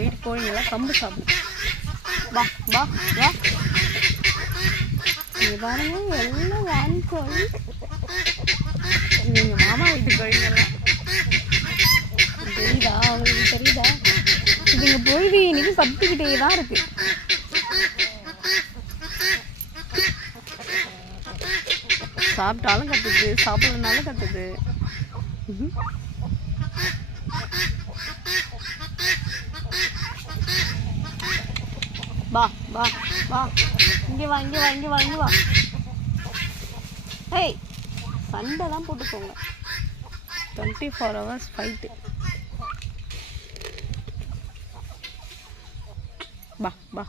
வீட்டு கோழிங்கெல்லாம் கம்பு சாப்பிடும். வா வா வா. இங்கே பாருங்க எல்லாம் வான்கோழி. எங்கள் மாமா வீட்டு கோழிங்கெல்லாம் தெரியுதா? அவங்களுக்கு தெரியுதா? இதுங்க பொழுது இன்னைக்கு கத்திக்கிட்டே தான் இருக்கு. சாப்பிட்டாலும் கத்துது, சாப்பிடலனாலும் கத்துது. வா வா வா, இங்கே வா இங்கே வா இங்கே வா இங்கே வா. ஏய், சண்டைலாம் போட்டுக்கோங்க. 24 hours ஃபைட்டு. வா வா.